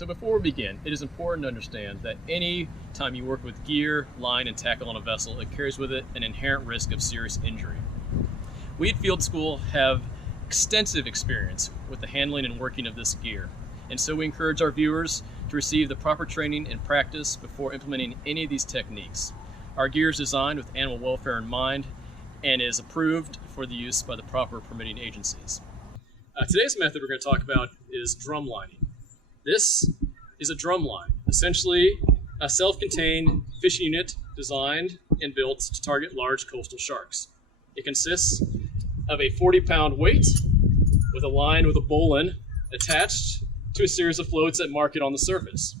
So before we begin, it is important to understand that any time you work with gear, line, and tackle on a vessel, it carries with it an inherent risk of serious injury. We at Field School have extensive experience with the handling and working of this gear, and so we encourage our viewers to receive the proper training and practice before implementing any of these techniques. Our gear is designed with animal welfare in mind and is approved for the use by the proper permitting agencies. Today's method we're going to talk about is drumlining. This is a drumline, essentially a self-contained fishing unit designed and built to target large coastal sharks. It consists of a 40-pound weight with a line with a bowline attached to a series of floats that mark it on the surface.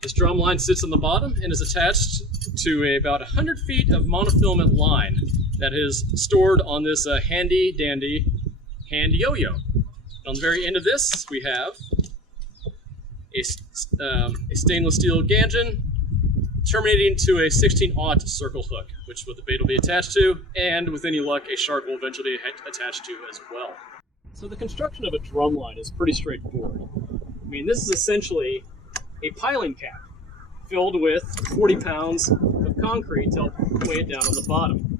This drumline sits on the bottom and is attached to about 100 feet of monofilament line that is stored on this handy-dandy hand yo-yo. On the very end of this, we have a stainless steel gangion terminating to a 16-aught circle hook, which is what the bait will be attached to, and with any luck, a shark will eventually be attached to as well. So the construction of a drumline is pretty straightforward. I mean, this is essentially a piling cap filled with 40 pounds of concrete to help weigh it down on the bottom.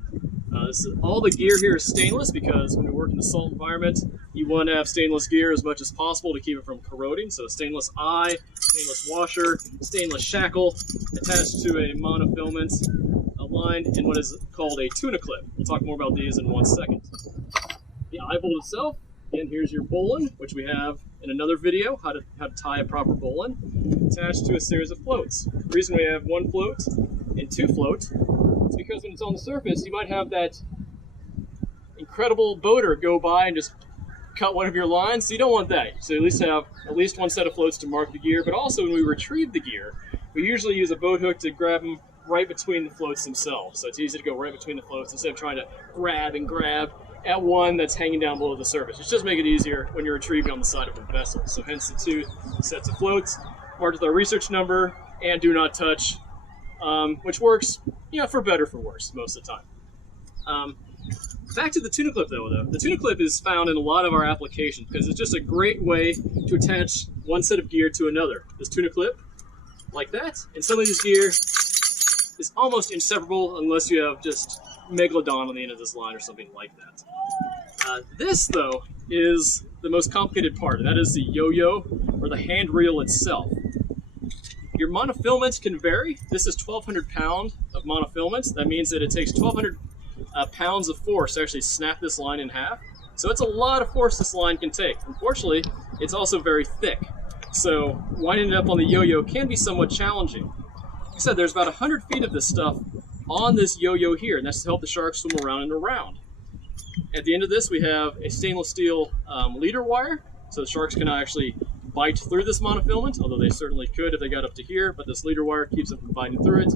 All the gear here is stainless because when you work in the salt environment, you want to have stainless gear as much as possible to keep it from corroding. So a stainless eye, stainless washer, stainless shackle attached to a monofilament line and what is called a tuna clip. We'll talk more about these in 1 second. The eye bolt itself, again, here's your bowline, which we have in another video, how to tie a proper bowline, attached to a series of floats. The reason we have one float and two floats is because when it's on the surface, you might have that incredible boater go by and just cut one of your lines, so you don't want that. So at least have at least one set of floats to mark the gear, but also when we retrieve the gear, we usually use a boat hook to grab them right between the floats themselves. So it's easy to go right between the floats instead of trying to grab at one that's hanging down below the surface. It's just make it easier when you're retrieving on the side of a vessel. So hence the two sets of floats, marked with our research number and do not touch, which works, for better for worse most of the time. Back to the tuna clip though. The tuna clip is found in a lot of our applications because it's just a great way to attach one set of gear to another. This tuna clip, like that, and some of this gear is almost inseparable unless you have just megalodon on the end of this line or something like that. This though is the most complicated part, and that is the yo-yo or the hand reel itself. Your monofilament can vary. This is 1,200 pounds of monofilament. That means that it takes 1,200 pounds of force to actually snap this line in half. So it's a lot of force this line can take. Unfortunately, it's also very thick. So winding it up on the yo-yo can be somewhat challenging. Like I said, there's about 100 feet of this stuff on this yo-yo here, and that's to help the shark swim around and around. At the end of this, we have a stainless steel leader wire, so the sharks cannot actually bite through this monofilament, although they certainly could if they got up to here, but this leader wire keeps them from biting through it,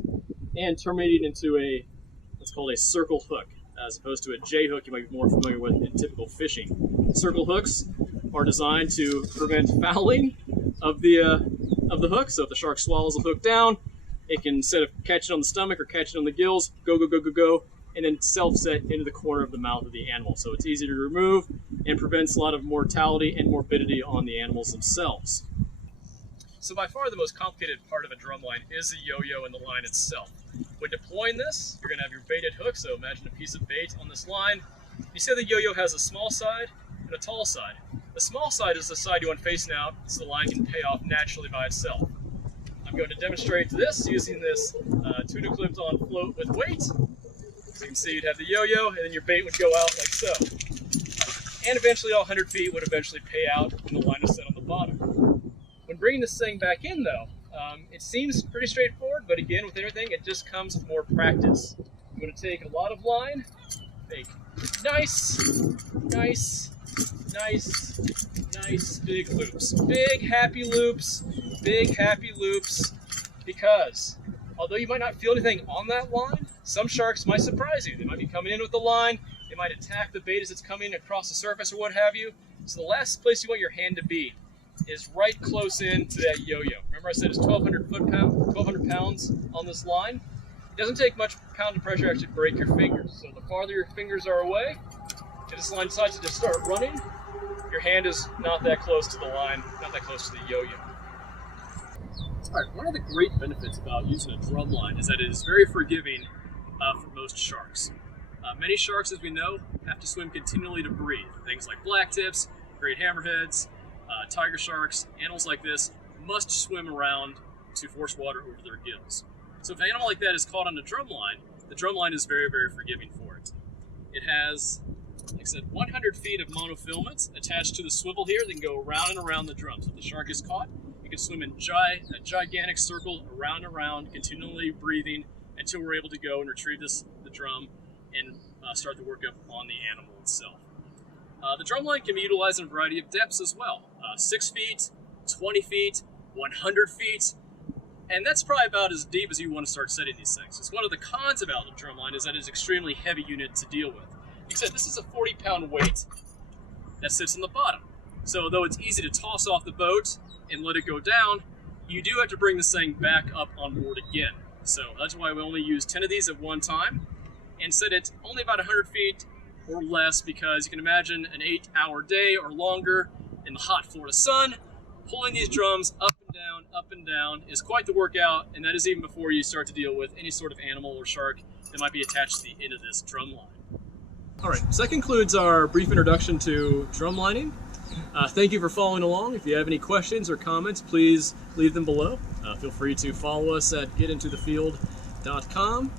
and terminating into what's called a circle hook, as opposed to a J hook you might be more familiar with in typical fishing. Circle hooks are designed to prevent fouling of the hook, so if the shark swallows the hook down, it can, instead of catching on the stomach or catching on the gills, go, and then self-set into the corner of the mouth of the animal. So it's easy to remove and prevents a lot of mortality and morbidity on the animals themselves. So by far the most complicated part of a drumline is the yo-yo and the line itself. When deploying this, you're going to have your baited hook, so imagine a piece of bait on this line. You see the yo-yo has a small side and a tall side. The small side is the side you want facing out, so the line can pay off naturally by itself. I'm going to demonstrate this using this tuna clipped on float with weight. So you can see you'd have the yo-yo, and then your bait would go out like so. And eventually all 100 feet would eventually pay out when the line is set on the bottom. When bringing this thing back in though, it seems pretty straightforward, but again, with everything, it just comes with more practice. You want to take a lot of line, make nice big loops. Big happy loops, because although you might not feel anything on that line, some sharks might surprise you. They might be coming in with the line, they might attack the bait as it's coming across the surface or what have you. So the last place you want your hand to be is right close in to that yo-yo. Remember I said it's 1,200 pounds on this line? It doesn't take much pound of pressure to actually break your fingers. So the farther your fingers are away, if this line decides to just start running, your hand is not that close to the line, not that close to the yo-yo. Alright, one of the great benefits about using a drumline is that it is very forgiving for most sharks. Many sharks, as we know, have to swim continually to breathe. Things like blacktips, great hammerheads, tiger sharks, animals like this must swim around to force water over their gills. So if an animal like that is caught on the drumline is very, very forgiving for it. It has, like I said, 100 feet of monofilament attached to the swivel here that can go around and around the drum. So if the shark is caught, it can swim in a gigantic circle around and around, continually breathing until we're able to go and retrieve the drum and start the workup on the animal itself. The drumline can be utilized in a variety of depths as well. 6 feet, 20 feet, 100 feet, and that's probably about as deep as you want to start setting these things. It's one of the cons about the drumline is that it's an extremely heavy unit to deal with. Except this is a 40-pound weight that sits on the bottom. So though it's easy to toss off the boat and let it go down, you do have to bring this thing back up on board again. So that's why we only use 10 of these at one time and set it only about 100 feet or less, because you can imagine an 8-hour day or longer in the hot Florida sun, pulling these drums up and down is quite the workout, and that is even before you start to deal with any sort of animal or shark that might be attached to the end of this drum line. Alright, so that concludes our brief introduction to drumlining. Thank you for following along. If you have any questions or comments, please leave them below. Feel free to follow us at getintothefield.com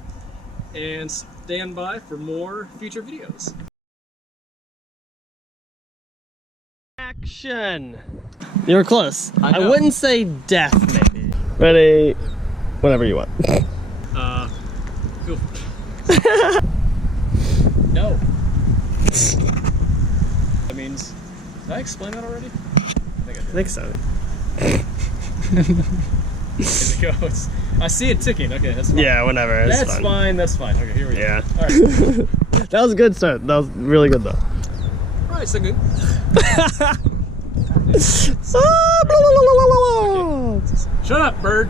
and stand by for more future videos. Action! You were close. I wouldn't say death, maybe. Ready? Whenever you want. Cool. No. That means, did I explain that already? I think so. Here it goes. I see it ticking. Okay, that's fine. Yeah, whenever. That's fine. That's fine. Okay, here we go. Yeah. All right. That was a good start. That was really good, though. All right, so good. Okay. Shut up, bird.